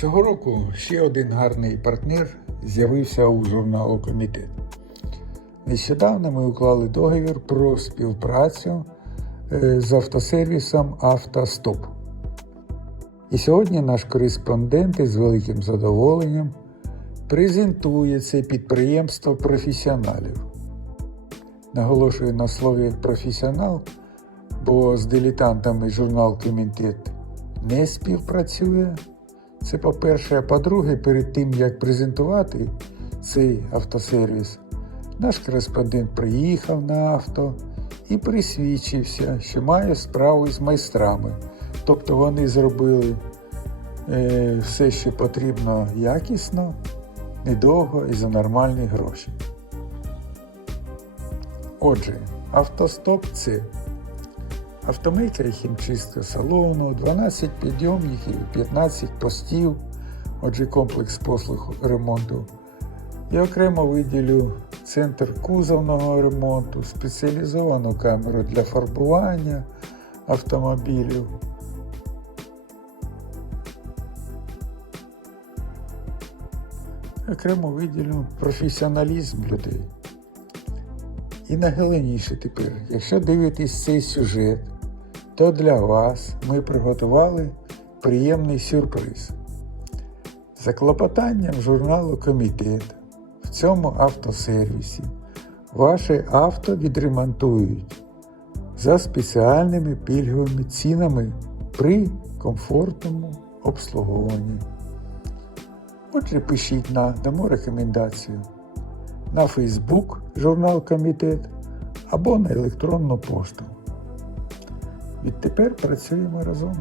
Цього року ще один гарний партнер з'явився у журналу Комітет. Нещодавно ми уклали договір про співпрацю е, з автосервісом Автостоп. І сьогодні наш кореспондент із великим задоволенням презентує це підприємство професіоналів. Наголошую на слові професіонал, бо з дилетантами журнал Комітет не співпрацює. Це по-перше, а по-друге, перед тим як презентувати цей автосервіс, наш кореспондент приїхав на авто і присвідчився, що має справу з майстрами. Тобто вони зробили е, все, що потрібно якісно, недовго і за нормальні гроші. Отже, автостоп це автомийка і хімчистка салону, 12 підйомників, 15 постів, отже, комплекс послуг ремонту. І окремо виділю центр кузовного ремонту, спеціалізовану камеру для фарбування автомобілів. Окремо виділю професіоналізм людей. І найголовніше тепер, якщо дивитесь цей сюжет, то для вас ми приготували приємний сюрприз. За клопотанням журналу Комітет в цьому автосервісі ваше авто відремонтують за спеціальними пільговими цінами при комфортному обслуговуванні. Отже, пишіть на дамо рекомендацію на Facebook журнал Комітет або на електронну пошту. Відтепер працюємо разом.